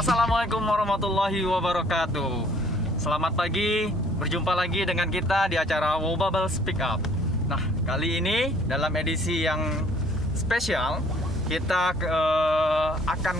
Assalamualaikum warahmatullahi wabarakatuh. Selamat pagi, berjumpa lagi dengan kita di acara Wobabel Speak Up. Nah, kali ini dalam edisi yang spesial, kita akan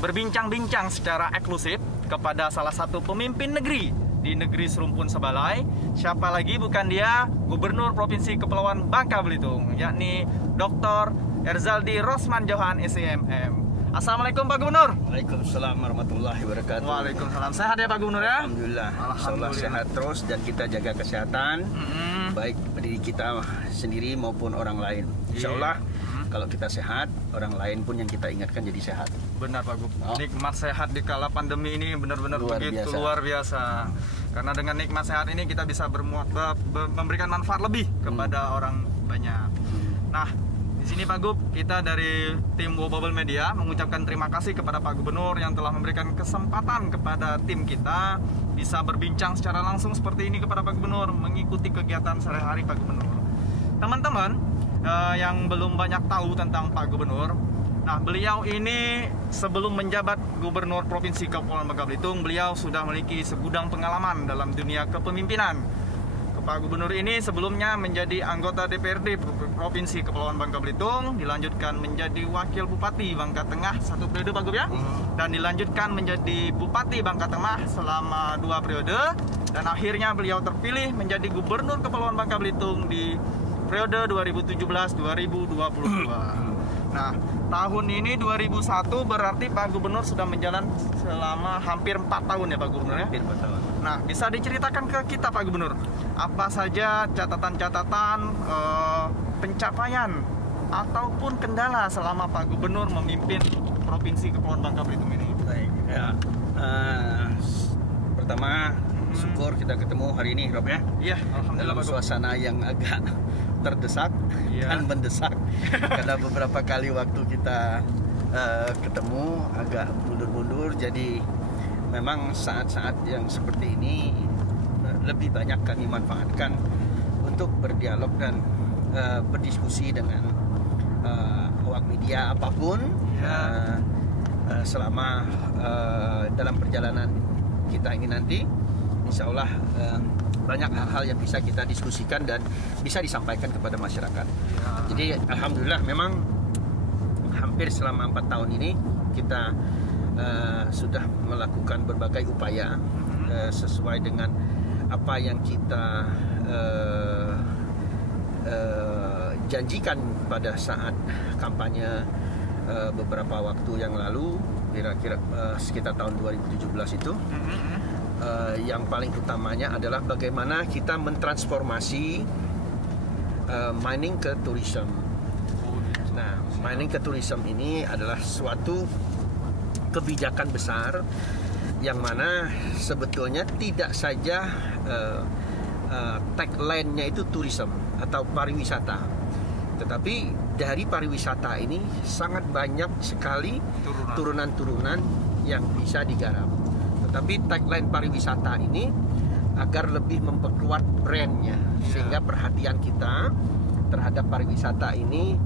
berbincang-bincang secara eksklusif kepada salah satu pemimpin negeri di negeri Serumpun Sebalai. Siapa lagi bukan dia, Gubernur Provinsi Kepulauan Bangka Belitung, yakni Dr. Erzaldi Rosman Johan SMM. Assalamualaikum Pak Gubernur. Waalaikumsalam warahmatullahi wabarakatuh. Waalaikumsalam. Sehat ya Pak Gubernur ya? Alhamdulillah. Insyaallah sehat terus dan kita jaga kesehatan, baik diri kita sendiri maupun orang lain. Insyaallah kalau kita sehat, orang lain pun yang kita ingatkan jadi sehat. Benar Pak Gubernur. Nikmat sehat di kala pandemi ini benar-benar begitu luar biasa. Karena dengan nikmat sehat ini kita bisa memberikan manfaat lebih kepada orang banyak. Nah, di sini Pak Gub, kita dari tim Wobabel Media mengucapkan terima kasih kepada Pak Gubernur yang telah memberikan kesempatan kepada tim kita bisa berbincang secara langsung seperti ini kepada Pak Gubernur, mengikuti kegiatan sehari-hari Pak Gubernur. Teman-teman yang belum banyak tahu tentang Pak Gubernur, nah beliau ini sebelum menjabat Gubernur Provinsi Kepulauan Bangka Belitung, beliau sudah memiliki segudang pengalaman dalam dunia kepemimpinan. Pak Gubernur ini sebelumnya menjadi anggota DPRD Provinsi Kepulauan Bangka Belitung, dilanjutkan menjadi Wakil Bupati Bangka Tengah 1 periode Pak Gub ya, dan dilanjutkan menjadi Bupati Bangka Tengah selama 2 periode, dan akhirnya beliau terpilih menjadi Gubernur Kepulauan Bangka Belitung di periode 2017-2022. Nah, tahun ini 2001 berarti Pak Gubernur sudah menjalan selama hampir 4 tahun ya Pak Gubernur ya? Hampir 4 tahun. Nah, bisa diceritakan ke kita Pak Gubernur, apa saja catatan-catatan pencapaian ataupun kendala selama Pak Gubernur memimpin Provinsi Kepulauan Bangka Belitung ini? Baik, ya. Pertama, syukur kita ketemu hari ini, Rob ya. Iya, alhamdulillah dalam Pak Gub. suasana yang agak terdesak dan mendesak karena beberapa kali waktu kita ketemu agak mundur-mundur, jadi memang saat-saat yang seperti ini lebih banyak kami manfaatkan untuk berdialog dan berdiskusi dengan awak media apapun selama dalam perjalanan kita ini nanti, insya Allah banyak hal-hal yang bisa kita diskusikan dan bisa disampaikan kepada masyarakat. Jadi alhamdulillah memang hampir selama 4 tahun ini kita sudah melakukan berbagai upaya sesuai dengan apa yang kita janjikan pada saat kampanye beberapa waktu yang lalu, kira-kira sekitar tahun 2017 itu. Yang paling utamanya adalah bagaimana kita mentransformasi mining ke tourism. Nah, mining ke tourism ini adalah suatu kebijakan besar yang mana sebetulnya tidak saja tagline-nya itu tourism atau pariwisata, tetapi dari pariwisata ini sangat banyak sekali turunan-turunan yang bisa digarap. Tetapi tagline pariwisata ini agar lebih memperkuat brandnya, sehingga perhatian kita terhadap pariwisata ini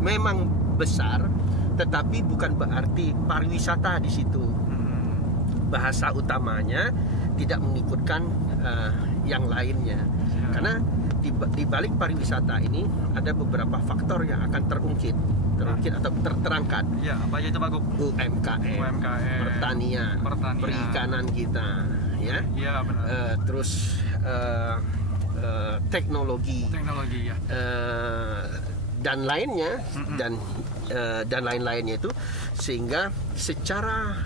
memang besar, tetapi bukan berarti pariwisata di situ bahasa utamanya tidak mengikutkan yang lainnya. Karena di balik pariwisata ini ada beberapa faktor yang akan terungkit atau terangkat. Ya, apa aja itu Pak Gub? UMKM, pertanian, perikanan kita, ya. Iya benar. Terus teknologi ya. Dan lainnya dan lain-lainnya itu, sehingga secara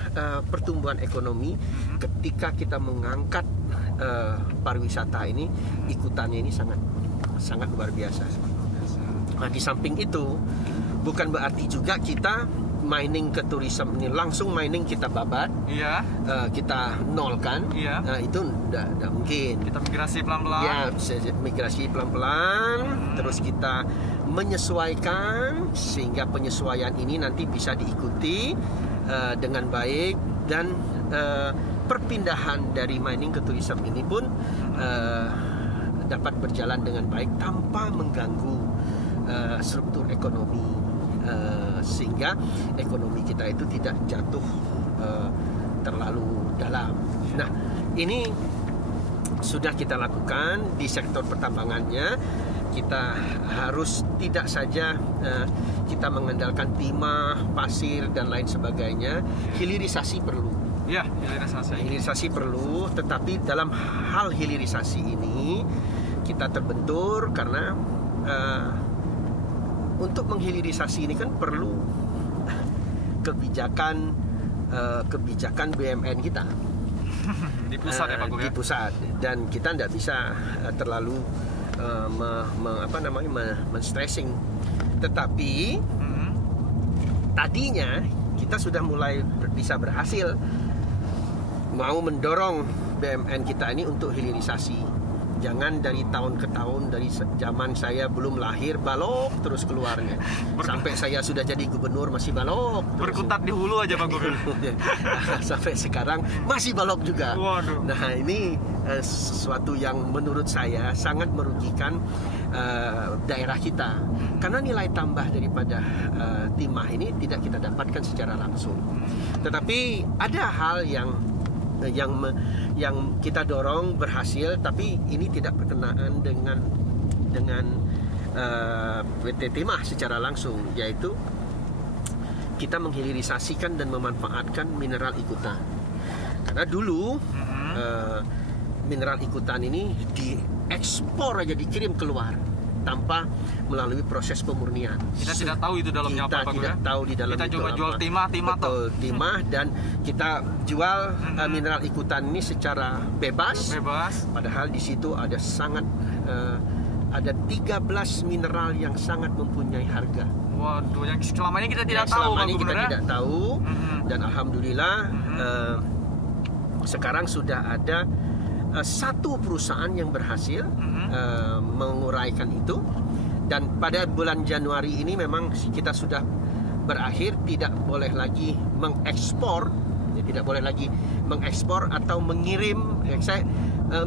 pertumbuhan ekonomi ketika kita mengangkat pariwisata ini, ikutannya ini sangat luar biasa. Nah, di samping itu bukan berarti juga kita mining ke tourism ini langsung mining kita babat, kita nolkan, itu tidak mungkin. Kita migrasi pelan-pelan. Ya, migrasi pelan-pelan, terus kita menyesuaikan sehingga penyesuaian ini nanti bisa diikuti dengan baik, dan perpindahan dari mining ke tourism ini pun dapat berjalan dengan baik tanpa mengganggu struktur ekonomi, sehingga ekonomi kita itu tidak jatuh terlalu dalam. Nah, ini sudah kita lakukan di sektor pertambangannya. Kita harus tidak saja kita mengandalkan timah, pasir dan lain sebagainya. Hilirisasi perlu. Ya, hilirisasi. Hilirisasi perlu, tetapi dalam hal hilirisasi ini kita terbentur karena untuk menghilirisasi ini kan perlu kebijakan BUMN kita di pusat ya Pak Gub, di pusat, dan kita tidak bisa terlalu men-stressing. Tetapi tadinya kita sudah mulai bisa berhasil mau mendorong BUMN kita ini untuk hilirisasi. Jangan dari tahun ke tahun, dari zaman saya belum lahir balok terus keluarnya, sampai saya sudah jadi gubernur masih balok terus. Berkutat di hulu aja Pak Gub. Sampai sekarang masih balok juga. Waduh. Nah, ini sesuatu yang menurut saya sangat merugikan daerah kita, karena nilai tambah daripada timah ini tidak kita dapatkan secara langsung. Tetapi ada hal yang kita dorong berhasil, tapi ini tidak berkenaan dengan PT Timah secara langsung, yaitu kita menghilirisasikan dan memanfaatkan mineral ikutan. Karena dulu mineral ikutan ini diekspor aja, dikirim keluar tanpa melalui proses pemurnian. Kita tidak tahu itu dalamnya apa, Pak. Kita tidak tahu di dalam kita itu cuma apa. Jual timah Betul, timah, dan kita jual mineral ikutan ini secara bebas. Padahal di situ ada ada 13 mineral yang sangat mempunyai harga. Waduh, yang selama ini kita tidak tahu, selama Pak ini kita Gubernur, tidak tahu, dan alhamdulillah sekarang sudah ada satu perusahaan yang berhasil menguraikan itu, dan pada bulan Januari ini memang kita sudah berakhir tidak boleh lagi mengekspor, atau mengirim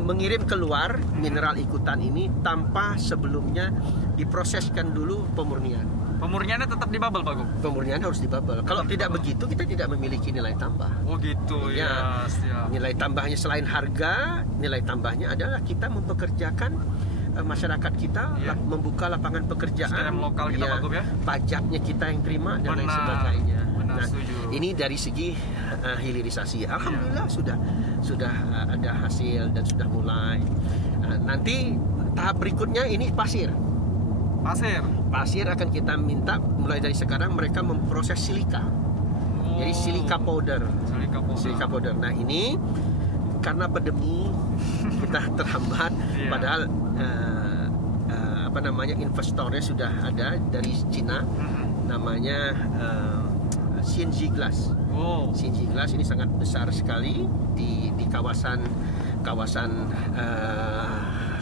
mengirim keluar mineral ikutan ini tanpa sebelumnya diproseskan dulu pemurnian. Pemurniannya tetap di bubble, Pak Gub? Pemurnian harus di bubble. Kalau tidak begitu, kita tidak memiliki nilai tambah. Oh gitu ya. Nilai tambahnya selain harga, nilai tambahnya adalah kita mempekerjakan masyarakat kita, membuka lapangan pekerjaan. SDM lokal kita, Pak Gub, ya? Pajaknya kita yang terima dan lain sebagainya. Nah, ini dari segi hilirisasi. Alhamdulillah sudah ada hasil dan sudah mulai. Nanti tahap berikutnya ini pasir akan kita minta mulai dari sekarang mereka memproses silika. Jadi silika powder. Nah, ini karena pandemi kita terhambat, padahal investornya sudah ada dari Cina, namanya Xinji Glass. Xinji Glass ini sangat besar sekali di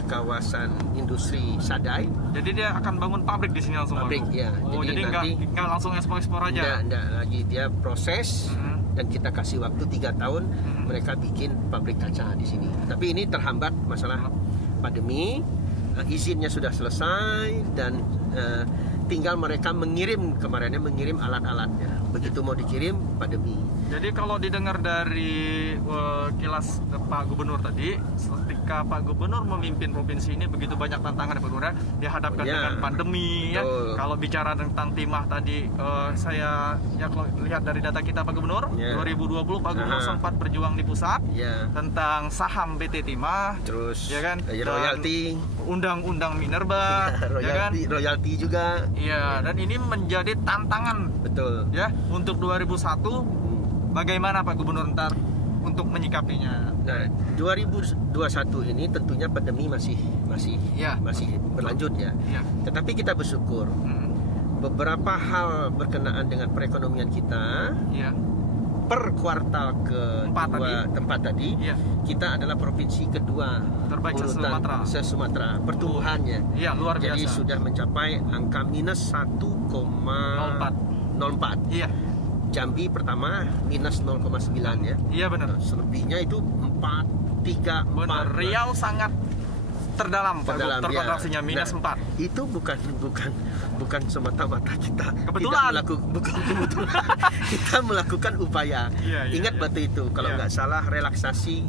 kawasan industri Sadai. Jadi dia akan bangun pabrik di sini langsung. Ya. Jadi nggak langsung ekspor aja. Nggak lagi, dia proses dan kita kasih waktu 3 tahun mereka bikin pabrik kaca di sini. Tapi ini terhambat masalah pandemi. Izinnya sudah selesai dan tinggal mereka mengirim alat-alatnya. Begitu mau dikirim pandemi. Jadi kalau didengar dari kilas Pak Gubernur tadi, ketika Pak Gubernur memimpin provinsi ini begitu banyak tantangan, Pak Gubernur, dihadapkan dengan pandemi. Ya. Kalau bicara tentang timah tadi, saya kalau lihat dari data kita Pak Gubernur, 2020 Pak Gubernur sempat berjuang di pusat tentang saham PT Timah, terus ya kan, royalti, undang-undang Minerba, royalti juga. Iya, dan ini menjadi tantangan. Betul. Ya, untuk 2021 bagaimana Pak Gubernur ntar untuk menyikapinya? Nah, 2021 ini tentunya pandemi masih berlanjut ya. Tetapi kita bersyukur beberapa hal berkenaan dengan perekonomian kita. Per kuartal keempat tadi, kita adalah provinsi kedua terbaik se-Sumatera pertumbuhannya. Luar biasa. Jadi sudah mencapai angka minus 1,04. Jambi pertama minus 0,9 ya. Iya benar. Selebihnya itu 4,34. Benar. Riau sangat terdalam, terkontraksinya minus 4. Itu bukan semata-mata kita kebetulan kita melakukan upaya. Ingat waktu itu kalau nggak salah relaksasi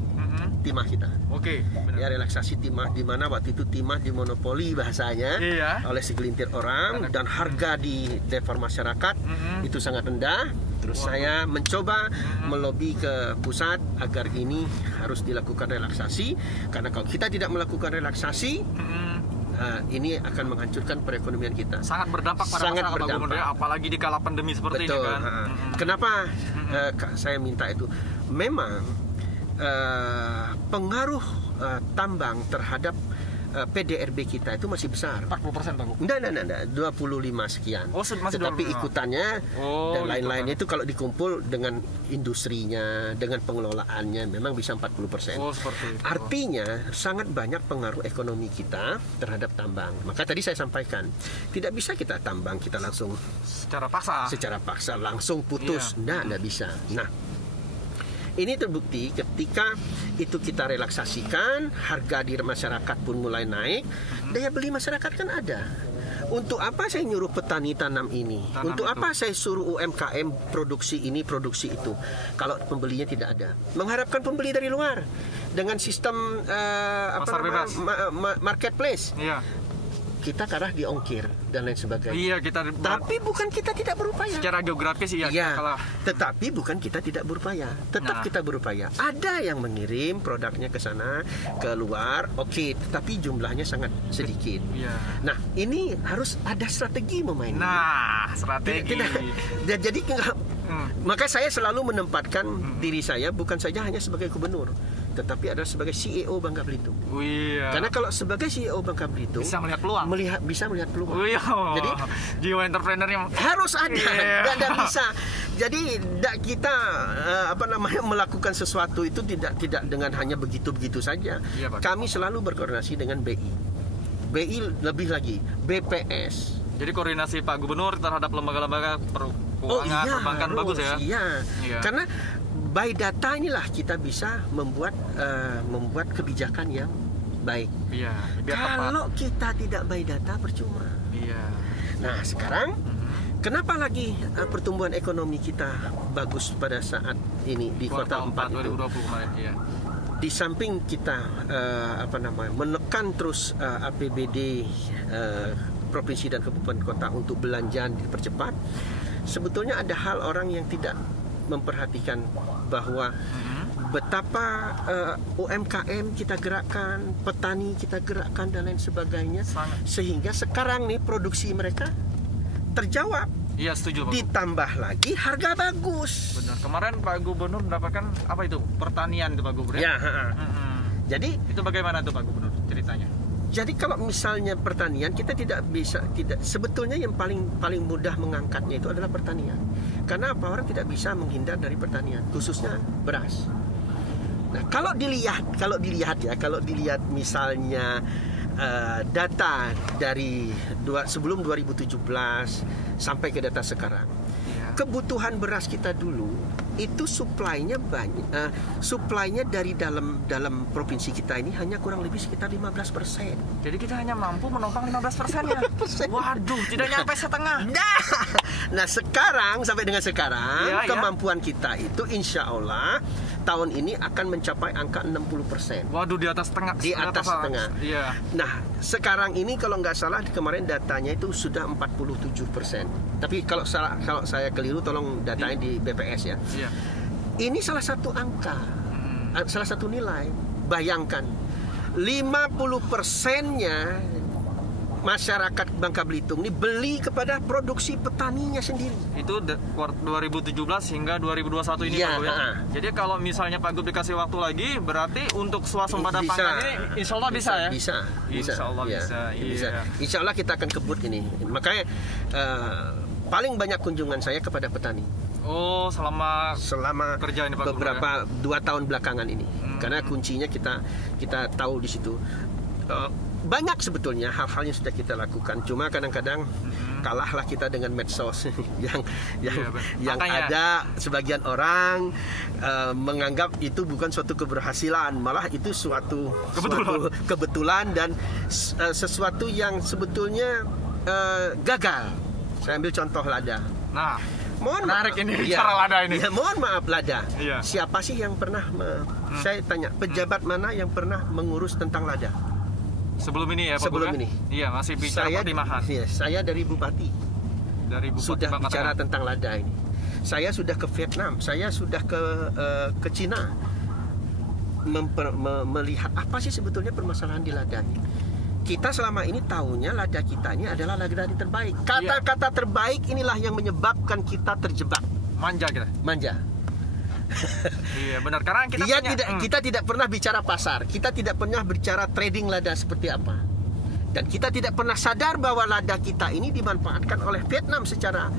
timah kita. Oke, ya relaksasi timah, di mana waktu itu timah dimonopoli bahasanya oleh segelintir orang dan harga di level masyarakat itu sangat rendah. Terus saya mencoba melobi ke pusat agar ini harus dilakukan relaksasi, karena kalau kita tidak melakukan relaksasi ini akan menghancurkan perekonomian kita. Sangat berdampak pada masyarakat, apalagi di kala pandemi seperti ini kan. Kenapa saya minta itu? Memang pengaruh tambang terhadap PDRB kita itu masih besar. 40% Pak? Enggak, 25 sekian. Oh, masih tetapi 25. ikutannya dan lain-lainnya itu kalau dikumpul dengan industrinya, dengan pengelolaannya memang bisa 40%. Oh, seperti itu. Artinya sangat banyak pengaruh ekonomi kita terhadap tambang. Maka tadi saya sampaikan, tidak bisa kita tambang kita langsung secara paksa langsung putus. Enggak bisa. Nah, ini terbukti ketika itu kita relaksasikan, harga di masyarakat pun mulai naik, daya beli masyarakat kan ada. Untuk apa saya nyuruh petani tanam ini? Untuk apa saya suruh UMKM produksi ini, produksi itu? Kalau pembelinya tidak ada. Mengharapkan pembeli dari luar dengan sistem marketplace. Kita karena diongkir dan lain sebagainya. Tapi bukan kita tidak berupaya. Secara geografis tetapi bukan kita tidak berupaya. Tetap kita berupaya. Ada yang mengirim produknya ke sana, ke luar, tetapi jumlahnya sangat sedikit. Nah, ini harus ada strategi memainkan. Strategi. Jadi maka saya selalu menempatkan diri saya bukan saja hanya sebagai gubernur, tetapi adalah sebagai CEO Bangka Belitung. Karena kalau sebagai CEO Bangka Belitung bisa melihat peluang. Bisa melihat peluang. Jadi jiwa entrepreneurnya harus ada dan bisa. Jadi kita melakukan sesuatu itu tidak dengan hanya begitu saja. Kami selalu berkoordinasi dengan BI lebih lagi BPS. Jadi koordinasi Pak Gubernur terhadap lembaga-lembaga keuangan, perbankan bagus ya. Karena by data inilah kita bisa membuat kebijakan yang baik. Kalau kita tidak by data percuma. Nah, sekarang kenapa lagi pertumbuhan ekonomi kita bagus pada saat ini di kuartal 4 itu? 2020 kemarin, Di samping kita menekan terus APBD provinsi dan kabupaten kota untuk belanjaan dipercepat, sebetulnya ada hal orang yang tidak memperhatikan bahwa betapa UMKM kita gerakkan, petani kita gerakkan dan lain sebagainya, sehingga sekarang nih produksi mereka terjawab. Setuju Pak. Ditambah lagi harga bagus. Benar. Kemarin Pak Gubernur mendapatkan apa itu? Pertanian itu Pak Gubernur. Jadi itu bagaimana tuh Pak Gubernur ceritanya? Jadi kalau misalnya pertanian kita tidak sebetulnya yang paling mudah mengangkatnya itu adalah pertanian. Karena apa? Orang tidak bisa menghindar dari pertanian, khususnya beras. Nah, kalau dilihat misalnya data dari sebelum 2017 sampai ke data sekarang, kebutuhan beras kita dulu itu suplainya banyak. Suplainya dari dalam provinsi kita ini hanya kurang lebih sekitar 15%. Jadi kita hanya mampu menopang 15% ya. Waduh, tidak nyampe setengah. Nah, sekarang sampai dengan sekarang kemampuan kita itu insya Allah tahun ini akan mencapai angka 60%. Waduh, di atas setengah. Di atas setengah. Nah, sekarang ini kalau nggak salah kemarin datanya itu sudah 47%. Tapi kalau saya keliru tolong datanya di BPS ya. Ini salah satu angka, salah satu nilai. Bayangkan 50%-nya masyarakat Bangka Belitung ini beli kepada produksi petaninya sendiri. Itu 2017 hingga 2021 ini Pak Gub ya. Jadi kalau misalnya Pak Gub dikasih waktu lagi, berarti untuk swasembada pangan ini insya Allah bisa ya? Bisa. Insya Allah bisa. Insya Allah kita akan kebut ini. Makanya paling banyak kunjungan saya kepada petani. Oh, selama kerja ini Pak Gub beberapa 2 tahun belakangan ini. Karena kuncinya kita tahu di situ. banyak sebetulnya hal-hal yang sudah kita lakukan. Cuma kadang-kadang kalahlah kita dengan medsos yang ada sebagian orang menganggap itu bukan suatu keberhasilan, malah itu suatu kebetulan dan sesuatu yang sebetulnya gagal. Saya ambil contoh Lada. Nah, menarik ini bicara Lada ini. Ya, mohon maaf Lada. Iya. Siapa sih yang pernah saya tanya, pejabat mana yang pernah mengurus tentang Lada? Sebelum ini ya Pak Sebelum Guru? ini. Iya, masih bicara pertimahan. Iya, saya dari Bupati. Dari Bupati sudah Bangka bicara Tengah. tentang Lada ini. Saya sudah ke Vietnam, saya sudah ke Cina. Melihat apa sih sebetulnya permasalahan di Lada ini. Kita selama ini tahunya Lada kita ini adalah Lada terbaik. Kata-kata terbaik inilah yang menyebabkan kita terjebak. Manja kita. Manja. Iya benar, karena kita tidak pernah bicara pasar, kita tidak pernah bicara trading Lada seperti apa, dan kita tidak pernah sadar bahwa Lada kita ini dimanfaatkan oleh Vietnam secara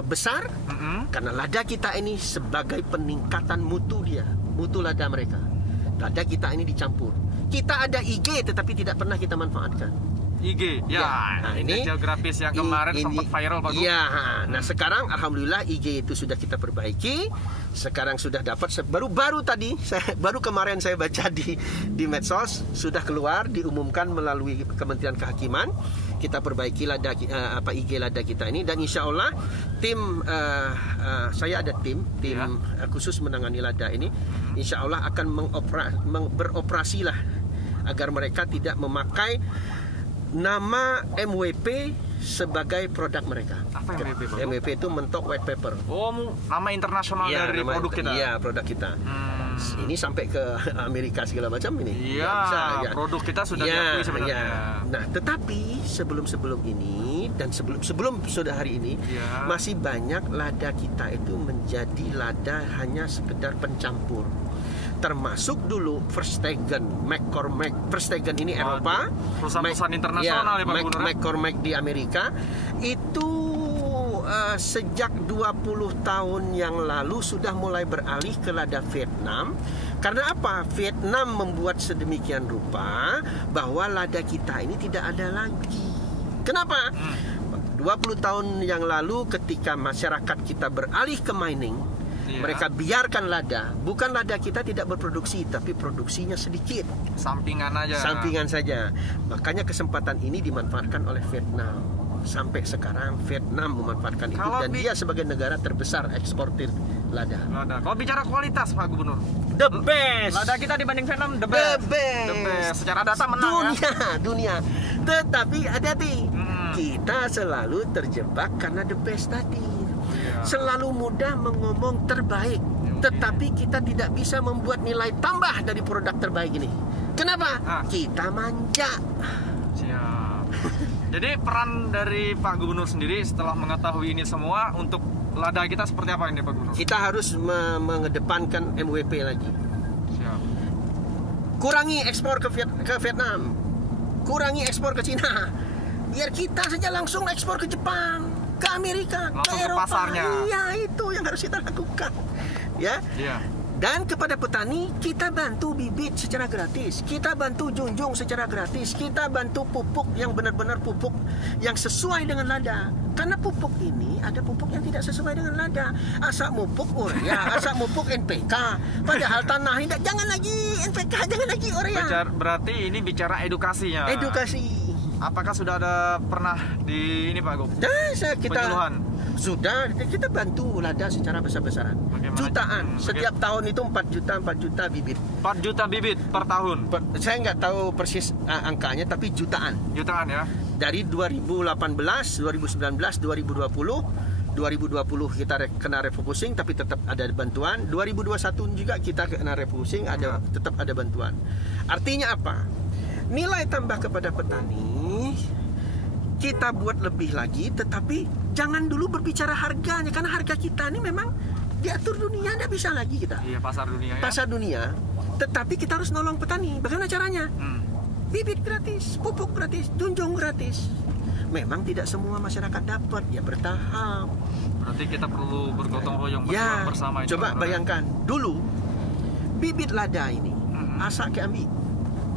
besar, karena Lada kita ini sebagai peningkatan mutu Lada mereka. Lada kita ini dicampur. Kita ada IG tetapi tidak pernah kita manfaatkan. IG, nah, ini geografis yang kemarin sempat viral Pak Guru. Iya, nah sekarang alhamdulillah IG itu sudah kita perbaiki. Sekarang sudah dapat baru kemarin saya baca di medsos sudah keluar diumumkan melalui Kementerian Kehakiman. Kita perbaiki IG Lada kita ini, dan insya Allah saya ada tim khusus menangani Lada ini. Insya Allah akan beroperasi lah agar mereka tidak memakai nama MWP sebagai produk mereka. Apa MWP, Pak? MWP itu mentok white paper. Oh, nama internasional dari produk kita. Iya, produk kita. Ini sampai ke Amerika segala macam ini. Iya, produk kita sudah diakui sebenarnya. Nah, tetapi sebelum ini dan sebelum sudah hari ini masih banyak Lada kita itu menjadi Lada hanya sekedar pencampur. Termasuk dulu Verstegen, McCormick. Verstegen ini Eropa, perusahaan internasional ya Pak Gubernur. McCormick di Amerika itu sejak 20 tahun yang lalu sudah mulai beralih ke Lada Vietnam. Karena apa? Vietnam membuat sedemikian rupa bahwa Lada kita ini tidak ada lagi. Kenapa? 20 tahun yang lalu ketika masyarakat kita beralih ke mining, mereka biarkan Lada. Bukan Lada kita tidak berproduksi, tapi produksinya sedikit. Sampingan saja. Makanya kesempatan ini dimanfaatkan oleh Vietnam. Sampai sekarang Vietnam memanfaatkan itu, dan dia sebagai negara terbesar eksportir Lada. Kalau bicara kualitas Pak Gubernur, the best. Lada kita dibanding Vietnam the best. Secara data menang dunia. Tetapi hati-hati. Kita selalu terjebak karena the best tadi. Selalu mudah mengomong terbaik, tetapi kita tidak bisa membuat nilai tambah dari produk terbaik ini. Kenapa? Kita manja. Siap. Jadi peran dari Pak Gubernur sendiri setelah mengetahui ini semua untuk Lada kita seperti apa ini Pak Gubernur? Kita harus mengedepankan MWP lagi. Siap. Kurangi ekspor ke Vietnam, kurangi ekspor ke Cina, biar kita saja langsung ekspor ke Jepang, ke Amerika, langsung ke Eropa. Pasarnya. Iya, itu yang harus kita lakukan. Ya. Dan kepada petani kita bantu bibit secara gratis, kita bantu junjung secara gratis, kita bantu pupuk yang benar-benar pupuk yang sesuai dengan Lada. Karena pupuk ini ada pupuk yang tidak sesuai dengan Lada. Asal pupuk urea, asal pupuk NPK. Padahal tanah ini jangan lagi NPK, jangan lagi urea. Berarti ini bicara edukasinya. Edukasi. Apakah sudah ada pernah di ini Pak Gub? Penyuluhan. Sudah, kita bantu Lada secara besar-besaran. Jutaan. Setiap tahun itu 4 juta bibit. 4 juta bibit per tahun. Saya nggak tahu persis angkanya, tapi jutaan. Jutaan ya. Dari 2018, 2019, 2020 kita kena refocusing tapi tetap ada bantuan. 2021 juga kita kena refocusing, tetap ada bantuan. Artinya apa? Nilai tambah kepada petani kita buat lebih lagi, tetapi jangan dulu berbicara harganya, karena harga kita ini memang diatur dunia, tidak bisa lagi kita. Iya, pasar dunia. Pasar dunia. Tetapi kita harus nolong petani. Bagaimana caranya? Bibit gratis, pupuk gratis, junjung gratis. Memang tidak semua masyarakat dapat, ya bertahap. Berarti kita perlu bergotong royong bersama. Coba bayangkan dulu bibit Lada ini, asak ke ambil.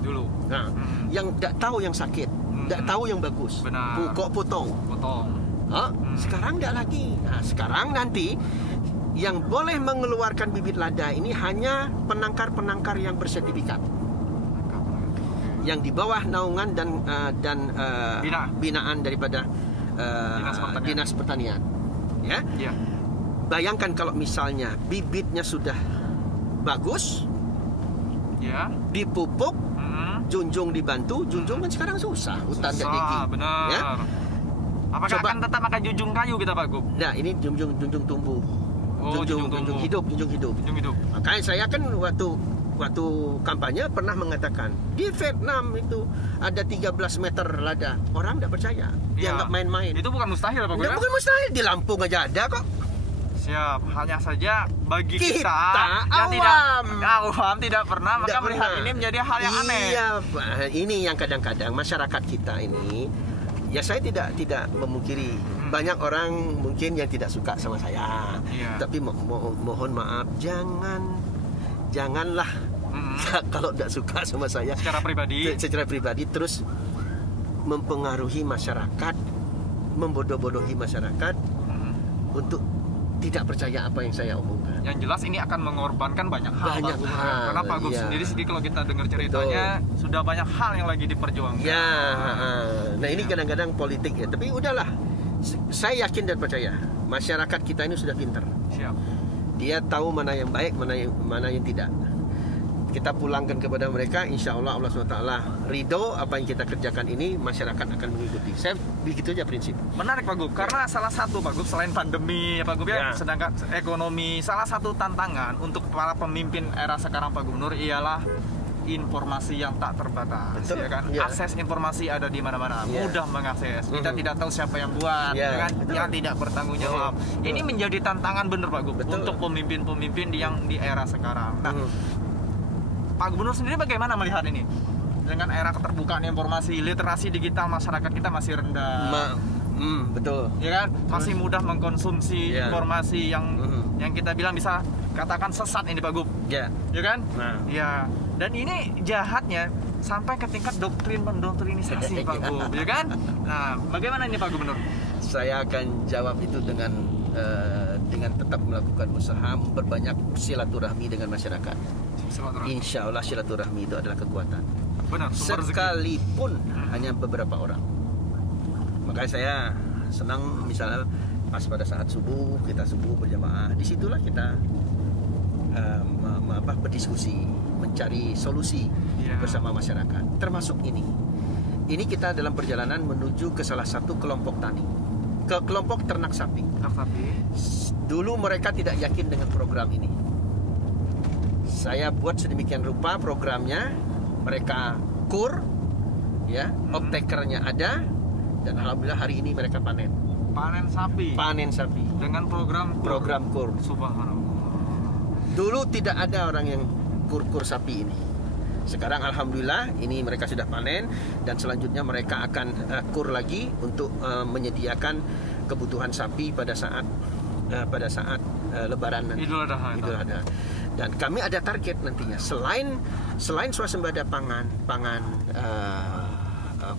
Dulu. Nah, yang tidak tahu yang sakit, tidak tahu yang bagus. Benar. Kok potong. Sekarang tidak lagi. Nah, sekarang nanti yang boleh mengeluarkan bibit lada ini hanya penangkar-penangkar yang bersertifikat, yang di bawah naungan dan binaan daripada Dinas Pertanian. Ya. Iya. Bayangkan kalau misalnya bibitnya sudah bagus, Ya. dipupuk, Junjung dibantu. Junjung kan sekarang susah, hutan tidak tinggi. Benar. Ya? Apakah akan tetap makan junjung kayu kita, Pak Gub? Nah, ini junjung tumbuh. Junjung hidup. Junjung hidup. Makanya saya kan waktu kampanye pernah mengatakan di Vietnam itu ada 13 meter lada. Orang tidak percaya. Dia nggak main-main. Itu bukan mustahil, Pak Gub. Bukan mustahil. Di Lampung aja ada kok. Siap. Hanya saja bagi kita awam. yang tidak pernah, maka melihat ini menjadi hal yang aneh. Iya, ini yang kadang-kadang masyarakat kita ini, ya saya tidak memungkiri banyak orang mungkin yang tidak suka sama saya. Iya. Tapi mohon maaf, janganlah kalau tidak suka sama saya secara pribadi terus mempengaruhi masyarakat, membodoh-bodohi masyarakat untuk tidak percaya apa yang saya omongkan. Yang jelas ini akan mengorbankan banyak hal. Karena Pak Gub sendiri kalau kita dengar ceritanya sudah banyak hal yang lagi diperjuangkan. Ya, nah ini kadang-kadang politik ya. Tapi udahlah, saya yakin dan percaya masyarakat kita ini sudah pintar. Siap. Dia tahu mana yang baik, mana yang tidak. Kita pulangkan kepada mereka, insya Allah Allah SWT ridho apa yang kita kerjakan ini, masyarakat akan mengikuti. Saya begitu aja prinsip. Menarik Pak Gub, karena salah satu Pak Gub selain pandemi Pak Gub ya, sedangkan ekonomi, salah satu tantangan untuk para pemimpin era sekarang Pak Gubernur ialah informasi yang tak terbatas. Betul. Ya kan? Ya. Akses informasi ada di mana-mana, mudah mengakses. Kita tidak tahu siapa yang buat, ya kan? Yang tidak bertanggung jawab. Ini menjadi tantangan bener Pak Gub untuk pemimpin-pemimpin yang di era sekarang. Nah, Pak Gubernur sendiri bagaimana melihat ini? Dengan era keterbukaan informasi, literasi digital masyarakat kita masih rendah. Betul. Ya kan? Masih mudah mengkonsumsi informasi yang kita bilang bisa katakan sesat ini Pak Gub. Ya. Ya kan? Nah. Ya. Dan ini jahatnya sampai ke tingkat mendoktrinisasi Pak Gub, ya kan? Nah, bagaimana ini Pak Gubernur? Saya akan jawab itu dengan tetap melakukan usaha memperbanyak silaturahmi dengan masyarakat. Insya Allah silaturahmi itu adalah kekuatan. Benar, sekalipun hanya beberapa orang. Makanya saya senang misalnya pas pada saat subuh, kita subuh berjamaah, disitulah kita berdiskusi, mencari solusi bersama masyarakat. Termasuk ini kita dalam perjalanan menuju ke salah satu kelompok tani, ke kelompok ternak sapi. Dulu mereka tidak yakin dengan program ini. Saya buat sedemikian rupa programnya, mereka kur, ya, off-takernya ada, dan alhamdulillah hari ini mereka panen sapi dengan program kur. Subhanallah. Dulu tidak ada orang yang kur sapi ini. Sekarang alhamdulillah ini mereka sudah panen, dan selanjutnya mereka akan kur lagi untuk menyediakan kebutuhan sapi pada saat Lebaran nanti. Idul Adha. Dan kami ada target nantinya, selain swasembada pangan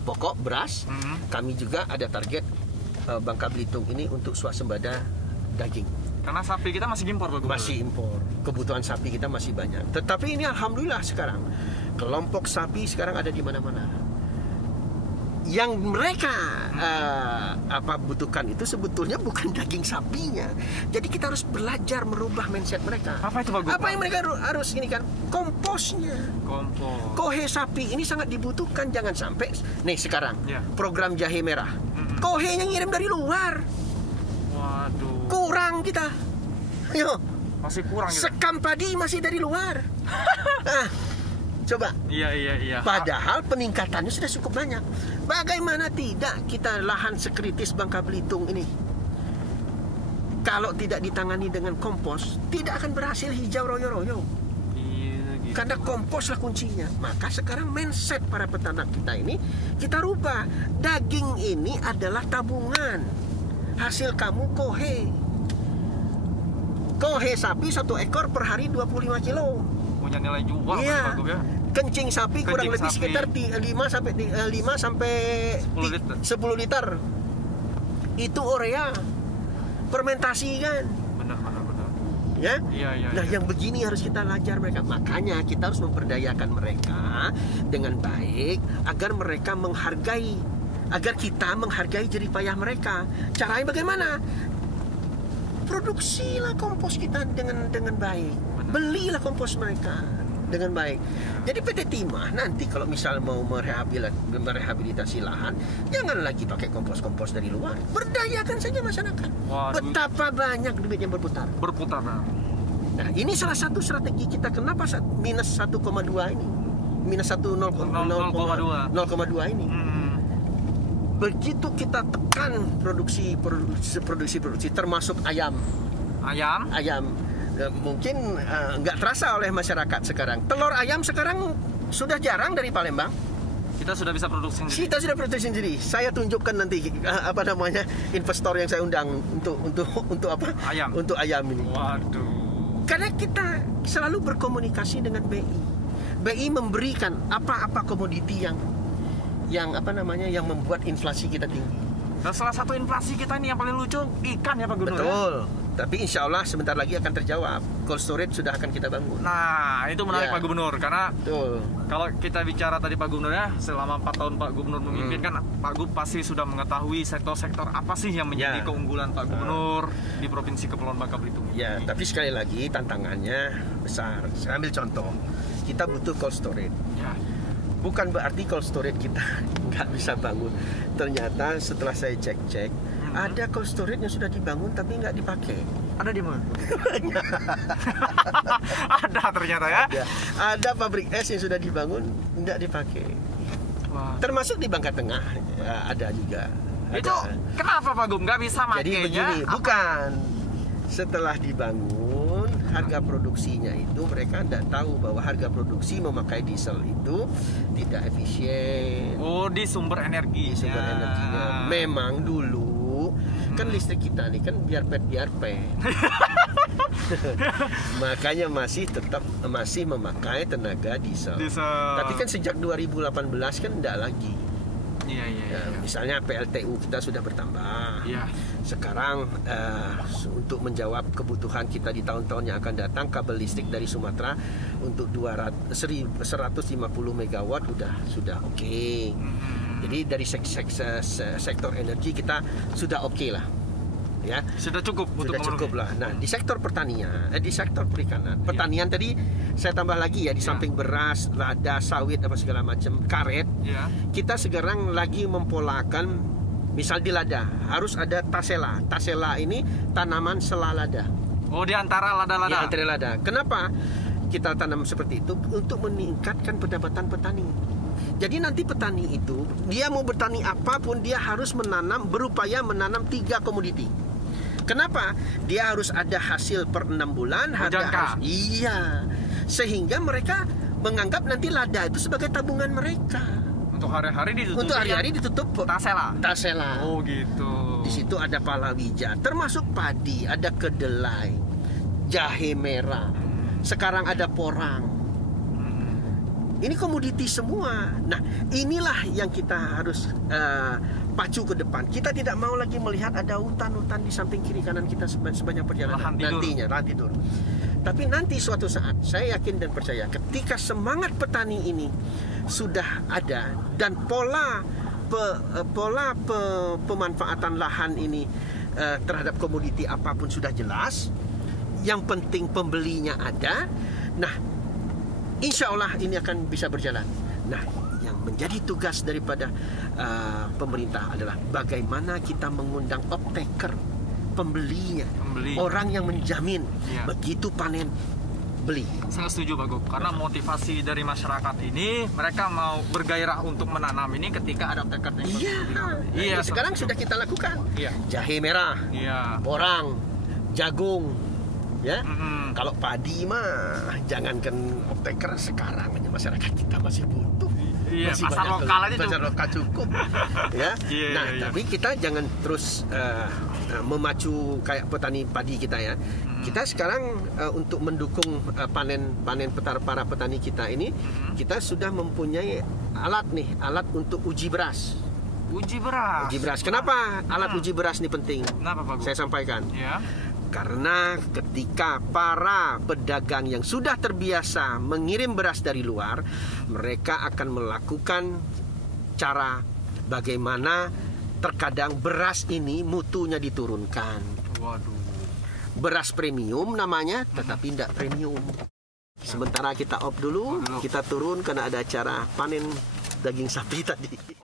pokok beras, kami juga ada target Bangka Belitung ini untuk swasembada daging. Karena sapi kita masih impor Pak Gubernur. Masih impor. Kebutuhan sapi kita masih banyak. Tetapi ini alhamdulillah sekarang kelompok sapi sekarang ada di mana-mana. Yang mereka butuhkan itu sebetulnya bukan daging sapinya. Jadi kita harus belajar merubah mindset mereka. Apa itu Pak Gubernur? Apa yang mereka harus ini kan? Komposnya. Kohe sapi ini sangat dibutuhkan. Jangan sampai nih sekarang program jahe merah. Kohe yang ngirim dari luar. Waduh. Kurang kita. Yo. Masih kurang kita. Sekam padi masih dari luar. Coba. Iya. Padahal peningkatannya sudah cukup banyak. Bagaimana tidak kita lahan sekritis Bangka Belitung ini, kalau tidak ditangani dengan kompos, tidak akan berhasil hijau royo-royo. Gitu. Karena kompos lah kuncinya. Maka sekarang mindset para peternak kita ini kita rubah. Daging ini adalah tabungan. Hasil kamu kohe sapi 1 ekor per hari 25 kilo. Punya nilai jual Iya. Pak Gub ya. kencing sapi kurang lebih sapi. sekitar 5 sampai 10 liter. Itu urea. Fermentasi kan. Benar. Ya? Iya. Nah, yang begini harus kita ajar mereka. Makanya kita harus memperdayakan mereka dengan baik agar mereka menghargai, agar kita menghargai jerih payah mereka. Caranya bagaimana? Produksilah kompos kita dengan baik. Belilah kompos mereka dengan baik. Jadi PT Timah nanti kalau misal mau merehabilitasi lahan, jangan lagi pakai kompos-kompos dari luar. Berdayakan saja masyarakat. Waduh. Betapa banyak duit yang berputar. Nah, ini salah satu strategi kita. Kenapa minus 1,2 ini? Minus 0,2 ini. Begitu kita tekan produksi termasuk ayam. Mungkin nggak terasa oleh masyarakat sekarang. Telur ayam sekarang sudah jarang dari Palembang. Kita sudah bisa produksi sendiri. Saya tunjukkan nanti investor yang saya undang untuk apa? Untuk ayam ini. Waduh. Karena kita selalu berkomunikasi dengan BI. BI memberikan apa komoditi yang membuat inflasi kita tinggi. Dan salah satu inflasi kita ini yang paling lucu ikan ya Pak Gubernur. Betul. Tapi insya Allah sebentar lagi akan terjawab. Cold storage sudah akan kita bangun. Nah, itu menarik Pak Gubernur. Karena kalau kita bicara tadi Pak Gubernur ya, selama 4 tahun Pak Gubernur memimpin kan Pak Gub pasti sudah mengetahui sektor-sektor apa sih yang menjadi keunggulan Pak Gubernur di Provinsi Kepulauan Bangka Belitung. Ya, tapi sekali lagi tantangannya besar. Saya ambil contoh. Kita butuh cold storage. Ya. Bukan berarti cold storage kita nggak bisa bangun. Ternyata setelah saya cek, ada cold storage yang sudah dibangun tapi nggak dipakai. Ada di mana? Ada ternyata ya. Ada pabrik es yang sudah dibangun nggak dipakai. Wah. Termasuk di Bangka Tengah ada juga. Itu kenapa Pak Gub nggak bisa makainya? Jadi begini, bukan setelah dibangun harga produksinya itu mereka tidak tahu bahwa harga produksi memakai diesel itu tidak efisien. Oh, di sumber energinya. Memang dulu kan listrik kita nih kan biar pet. Makanya masih memakai tenaga diesel. Tapi kan sejak 2018 kan tidak lagi. Iya. Misalnya PLTU kita sudah bertambah. Iya. Sekarang untuk menjawab kebutuhan kita di tahun-tahun yang akan datang, kabel listrik dari Sumatera untuk 150 megawatt sudah oke. Jadi dari sektor energi kita sudah oke lah. Ya, sudah cukup lah. Nah, di sektor pertanian, di sektor perikanan, pertanian tadi saya tambah lagi ya, di samping beras, lada, sawit apa segala macam, karet. Kita sekarang lagi mempolakan, misal di lada harus ada tasela. Tasela ini tanaman selalada. Oh, di antara lada-lada. Di antara lada. Kenapa kita tanam seperti itu? Untuk meningkatkan pendapatan petani. Jadi nanti petani itu dia mau bertani apapun dia harus berupaya menanam 3 komoditi. Kenapa? Dia harus ada hasil per 6 bulan. Sehingga mereka menganggap nanti lada itu sebagai tabungan mereka. Untuk hari-hari ditutup. Tasela. Oh gitu. Di situ ada palawija, termasuk padi, ada kedelai, jahe merah. Sekarang ada porang. Ini komoditi semua. Nah, inilah yang kita harus pacu ke depan. Kita tidak mau lagi melihat ada hutan-hutan di samping kiri kanan kita sepanjang perjalanan lahan tidur. Tapi nanti suatu saat saya yakin dan percaya ketika semangat petani ini sudah ada dan pola pemanfaatan lahan ini terhadap komoditi apapun sudah jelas. Yang penting pembelinya ada. Nah, insya Allah ini akan bisa berjalan. Nah, yang menjadi tugas daripada pemerintah adalah bagaimana kita mengundang off-taker, pembeli, orang yang menjamin begitu panen beli. Saya setuju Pak Gub, karena motivasi dari masyarakat ini mereka mau bergairah untuk menanam ini ketika ada off-taker. Iya. Sekarang sudah kita lakukan. Jahe merah, porang, jagung. Ya, kalau padi mah jangankan off-taker sekarang aja masyarakat kita masih butuh. Iya, masih pasar banyak lokal aja pasar cukup. lokal cukup. Ya. Iya, Nah, iya. tapi kita jangan terus memacu kayak petani padi kita ya. Kita sekarang untuk mendukung panen para petani kita ini, kita sudah mempunyai alat untuk uji beras. Uji beras. Uji beras. Kenapa alat uji beras ini penting? Kenapa Pak Gu? Saya sampaikan. Ya. Karena ketika para pedagang yang sudah terbiasa mengirim beras dari luar, mereka akan melakukan cara bagaimana terkadang beras ini mutunya diturunkan. Waduh. Beras premium namanya, tetapi tidak premium. Sementara kita off dulu, kita turun karena ada acara panen daging sapi tadi.